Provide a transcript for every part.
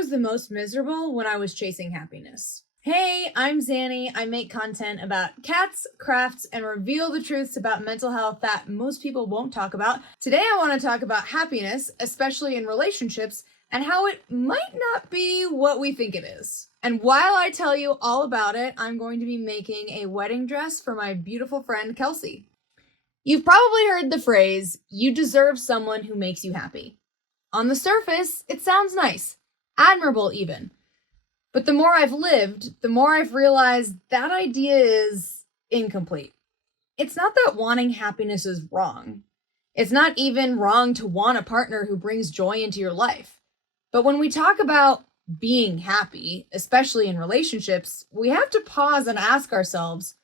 was the most miserable when I was chasing happiness. Hey, I'm Zanny. I make content about cats, crafts, and reveal the truths about mental health that most people won't talk about. Today, I want to talk about happiness, especially in relationships, and how it might not be what we think it is. And while I tell you all about it, I'm going to be making a wedding dress for my beautiful friend, Kelsey. You've probably heard the phrase, you deserve someone who makes you happy. On the surface, it sounds nice, admirable even. But the more I've lived, the more I've realized that idea is incomplete. It's not that wanting happiness is wrong. It's not even wrong to want a partner who brings joy into your life. But when we talk about being happy, especially in relationships, we have to pause and ask ourselves,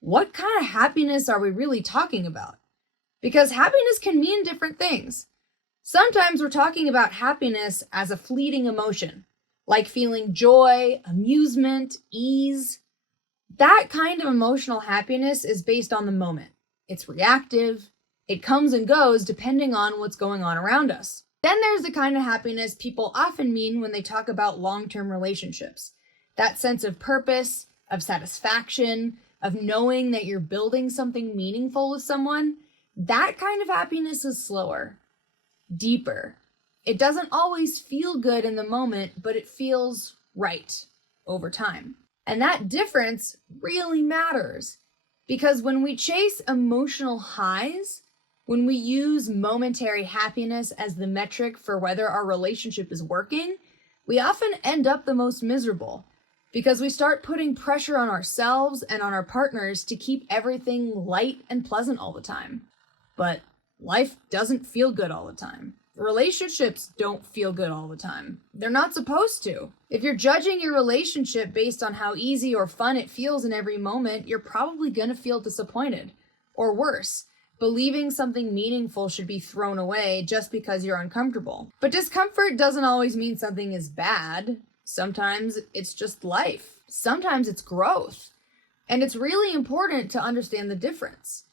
what kind of happiness are we really talking about? Because happiness can mean different things. Sometimes we're talking about happiness as a fleeting emotion, like feeling joy, amusement, ease. That kind of emotional happiness is based on the moment. It's reactive. It comes and goes depending on what's going on around us. Then there's the kind of happiness people often mean when they talk about long-term relationships. That sense of purpose, of satisfaction, of knowing that you're building something meaningful with someone. That kind of happiness is slower, deeper. It doesn't always feel good in the moment, but it feels right over time. And that difference really matters because when we chase emotional highs, when we use momentary happiness as the metric for whether our relationship is working, we often end up the most miserable because we start putting pressure on ourselves and on our partners to keep everything light and pleasant all the time. But life doesn't feel good all the time. Relationships don't feel good all the time. They're not supposed to. If you're judging your relationship based on how easy or fun it feels in every moment, you're probably going to feel disappointed. Or worse, believing something meaningful should be thrown away just because you're uncomfortable. But discomfort doesn't always mean something is bad. Sometimes it's just life. Sometimes it's growth. And it's really important to understand the difference.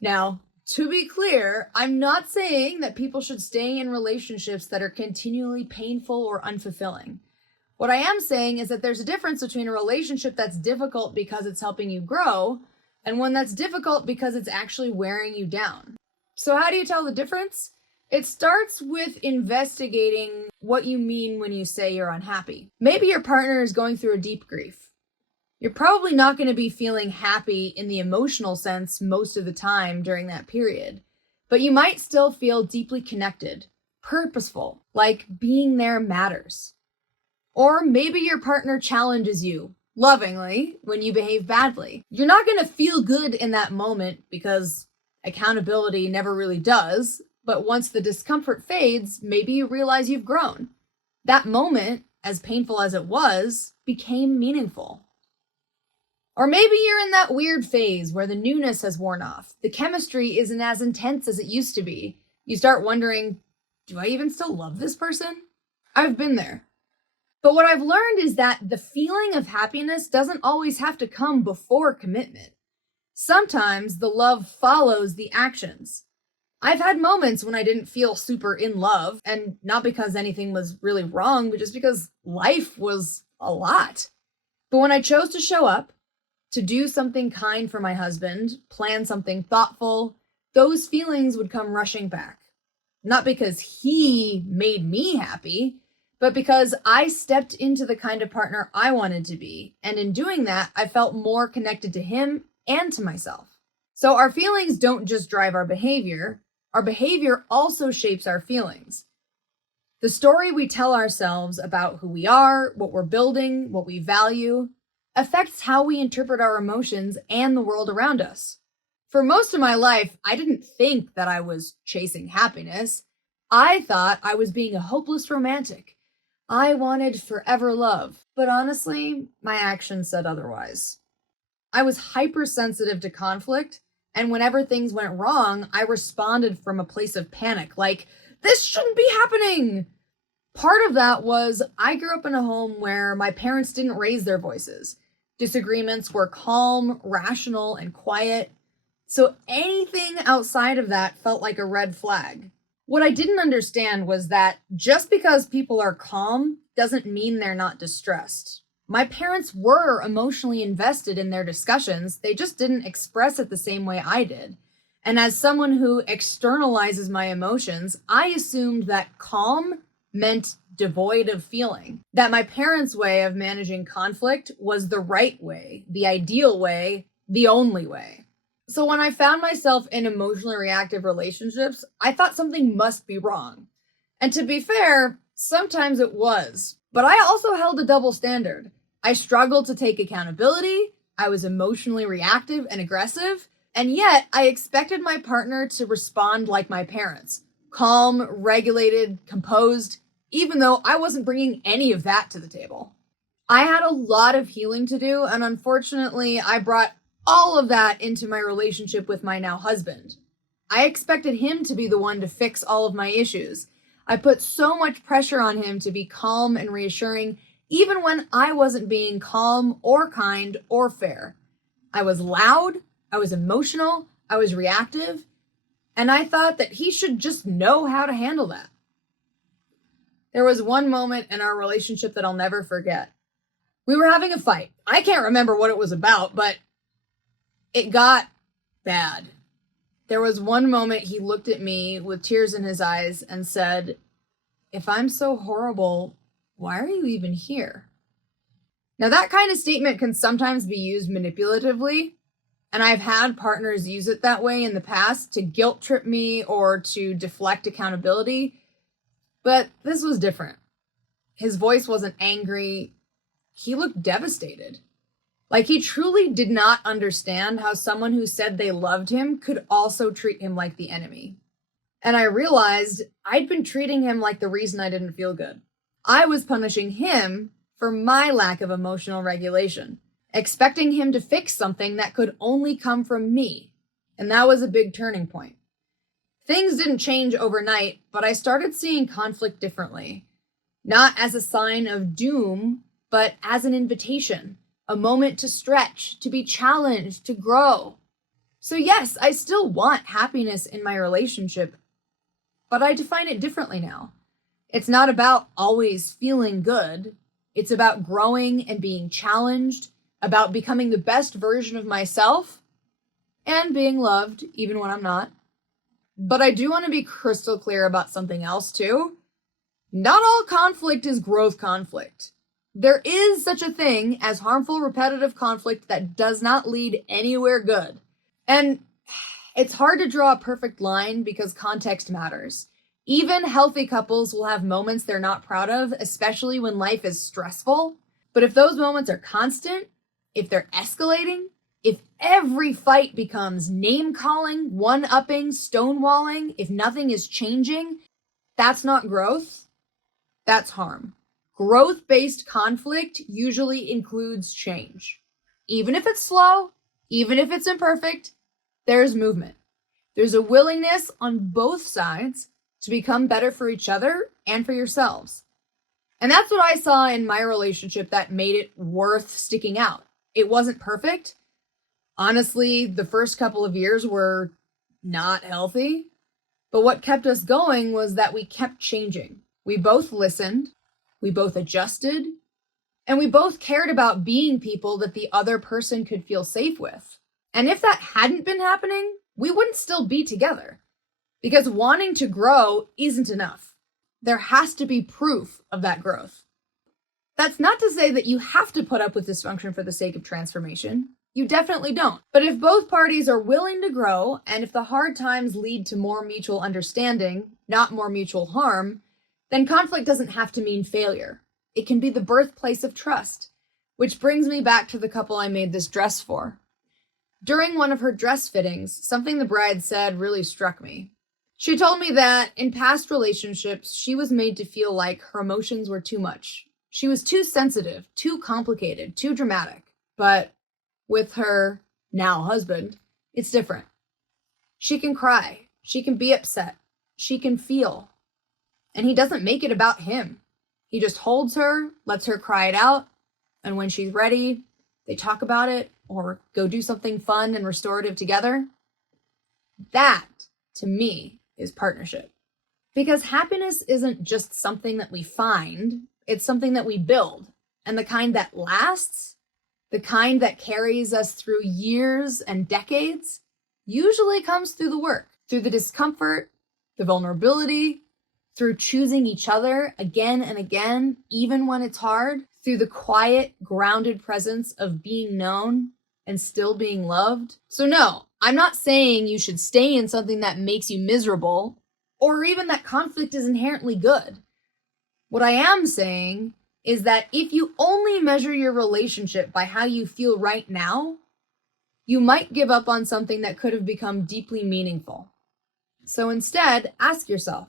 Now, to be clear, I'm not saying that people should stay in relationships that are continually painful or unfulfilling. What I am saying is that there's a difference between a relationship that's difficult because it's helping you grow and one that's difficult because it's actually wearing you down. So how do you tell the difference? It starts with investigating what you mean when you say you're unhappy. Maybe your partner is going through a deep grief. You're probably not going to be feeling happy in the emotional sense most of the time during that period, but you might still feel deeply connected, purposeful, like being there matters. Or maybe your partner challenges you lovingly when you behave badly. You're not going to feel good in that moment because accountability never really does, but once the discomfort fades, maybe you realize you've grown. That moment, as painful as it was, became meaningful. Or maybe you're in that weird phase where the newness has worn off. The chemistry isn't as intense as it used to be. You start wondering, do I even still love this person? I've been there. But what I've learned is that the feeling of happiness doesn't always have to come before commitment. Sometimes the love follows the actions. I've had moments when I didn't feel super in love, and not because anything was really wrong, but just because life was a lot. But when I chose to show up, to do something kind for my husband, plan something thoughtful, those feelings would come rushing back. Not because he made me happy, but because I stepped into the kind of partner I wanted to be. And in doing that, I felt more connected to him and to myself. So our feelings don't just drive our behavior also shapes our feelings. The story we tell ourselves about who we are, what we're building, what we value, affects how we interpret our emotions and the world around us. For most of my life, I didn't think that I was chasing happiness. I thought I was being a hopeless romantic. I wanted forever love, but honestly, my actions said otherwise. I was hypersensitive to conflict, and whenever things went wrong, I responded from a place of panic, like, this shouldn't be happening. Part of that was I grew up in a home where my parents didn't raise their voices. Disagreements were calm, rational, and quiet. So anything outside of that felt like a red flag. What I didn't understand was that just because people are calm doesn't mean they're not distressed. My parents were emotionally invested in their discussions, they just didn't express it the same way I did. And as someone who externalizes my emotions, I assumed that calm meant devoid of feeling, that my parents' way of managing conflict was the right way, the ideal way, the only way. So when I found myself in emotionally reactive relationships, I thought something must be wrong. And to be fair, sometimes it was. But I also held a double standard. I struggled to take accountability, I was emotionally reactive and aggressive, and yet I expected my partner to respond like my parents, calm, regulated, composed, even though I wasn't bringing any of that to the table. I had a lot of healing to do, and unfortunately, I brought all of that into my relationship with my now husband. I expected him to be the one to fix all of my issues. I put so much pressure on him to be calm and reassuring, even when I wasn't being calm or kind or fair. I was loud, I was emotional, I was reactive, and I thought that he should just know how to handle that. There was one moment in our relationship that I'll never forget. We were having a fight. I can't remember what it was about, but it got bad. There was one moment he looked at me with tears in his eyes and said, "If I'm so horrible, why are you even here?" Now, that kind of statement can sometimes be used manipulatively, and I've had partners use it that way in the past to guilt trip me or to deflect accountability, but this was different. His voice wasn't angry. He looked devastated. Like he truly did not understand how someone who said they loved him could also treat him like the enemy. And I realized I'd been treating him like the reason I didn't feel good. I was punishing him for my lack of emotional regulation, expecting him to fix something that could only come from me. And that was a big turning point. Things didn't change overnight, but I started seeing conflict differently. Not as a sign of doom, but as an invitation, a moment to stretch, to be challenged, to grow. So yes, I still want happiness in my relationship, but I define it differently now. It's not about always feeling good. It's about growing and being challenged, about becoming the best version of myself, and being loved even when I'm not. But I do want to be crystal clear about something else too. Not all conflict is growth conflict. There is such a thing as harmful, repetitive conflict that does not lead anywhere good. And it's hard to draw a perfect line because context matters. Even healthy couples will have moments they're not proud of, especially when life is stressful. But if those moments are constant, if they're escalating, if every fight becomes name-calling, one-upping, stonewalling, if nothing is changing, that's not growth, that's harm. Growth-based conflict usually includes change. Even if it's slow, even if it's imperfect, there's movement. There's a willingness on both sides to become better for each other and for yourselves. And that's what I saw in my relationship that made it worth sticking out. It wasn't perfect. Honestly, the first couple of years were not healthy. But what kept us going was that we kept changing. We both listened, we both adjusted, and we both cared about being people that the other person could feel safe with. And if that hadn't been happening, we wouldn't still be together. Because wanting to grow isn't enough. There has to be proof of that growth. That's not to say that you have to put up with dysfunction for the sake of transformation. You definitely don't. But if both parties are willing to grow, and if the hard times lead to more mutual understanding, not more mutual harm, then conflict doesn't have to mean failure. It can be the birthplace of trust, which brings me back to the couple I made this dress for. During one of her dress fittings, something the bride said really struck me. She told me that in past relationships, she was made to feel like her emotions were too much. She was too sensitive, too complicated, too dramatic. But with her now husband, it's different. She can cry. She can be upset. She can feel. And he doesn't make it about him. He just holds her, lets her cry it out, and when she's ready, they talk about it or go do something fun and restorative together. That, to me, is partnership. Because happiness isn't just something that we find, it's something that we build. And the kind that lasts, the kind that carries us through years and decades, usually comes through the work, through the discomfort, the vulnerability, through choosing each other again and again, even when it's hard, through the quiet, grounded presence of being known and still being loved. So no, I'm not saying you should stay in something that makes you miserable or even that conflict is inherently good. What I am saying is that if you only measure your relationship by how you feel right now, you might give up on something that could have become deeply meaningful. So instead, ask yourself,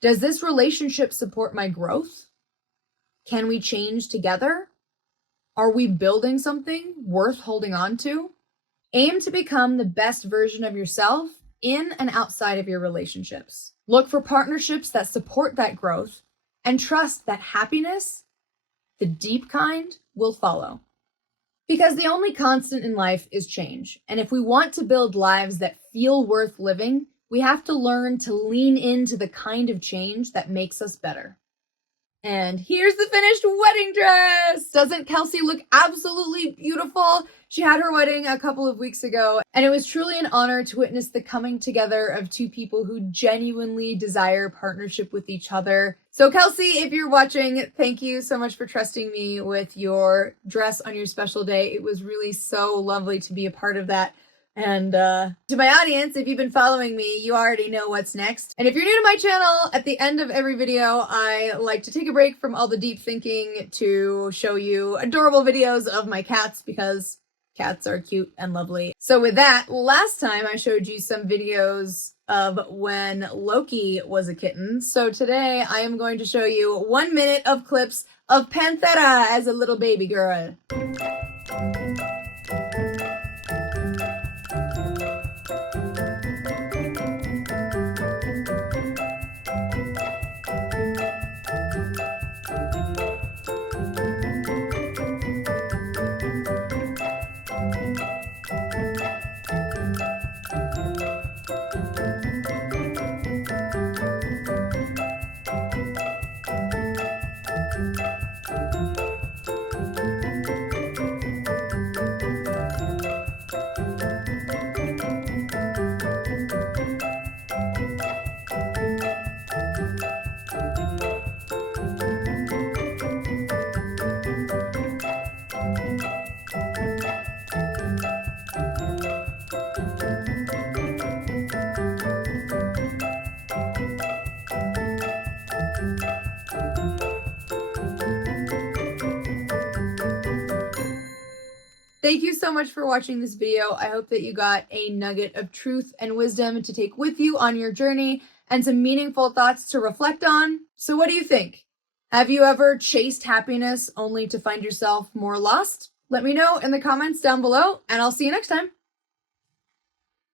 does this relationship support my growth? Can we change together? Are we building something worth holding on to? Aim to become the best version of yourself in and outside of your relationships. Look for partnerships that support that growth and trust that happiness, the deep kind, will follow. Because the only constant in life is change. And if we want to build lives that feel worth living, we have to learn to lean into the kind of change that makes us better. And here's the finished wedding dress! Doesn't Kelsey look absolutely beautiful? She had her wedding a couple of weeks ago, and it was truly an honor to witness the coming together of two people who genuinely desire partnership with each other. So Kelsey, if you're watching, thank you so much for trusting me with your dress on your special day. It was really so lovely to be a part of that. And to my audience, if you've been following me, you already know what's next. And if you're new to my channel, at the end of every video, I like to take a break from all the deep thinking to show you adorable videos of my cats because cats are cute and lovely. So with that, last time I showed you some videos of when Loki was a kitten. So today I am going to show you 1 minute of clips of Panthera as a little baby girl. Thank you so much for watching this video. I hope that you got a nugget of truth and wisdom to take with you on your journey and some meaningful thoughts to reflect on. So what do you think? Have you ever chased happiness only to find yourself more lost? Let me know in the comments down below, and I'll see you next time.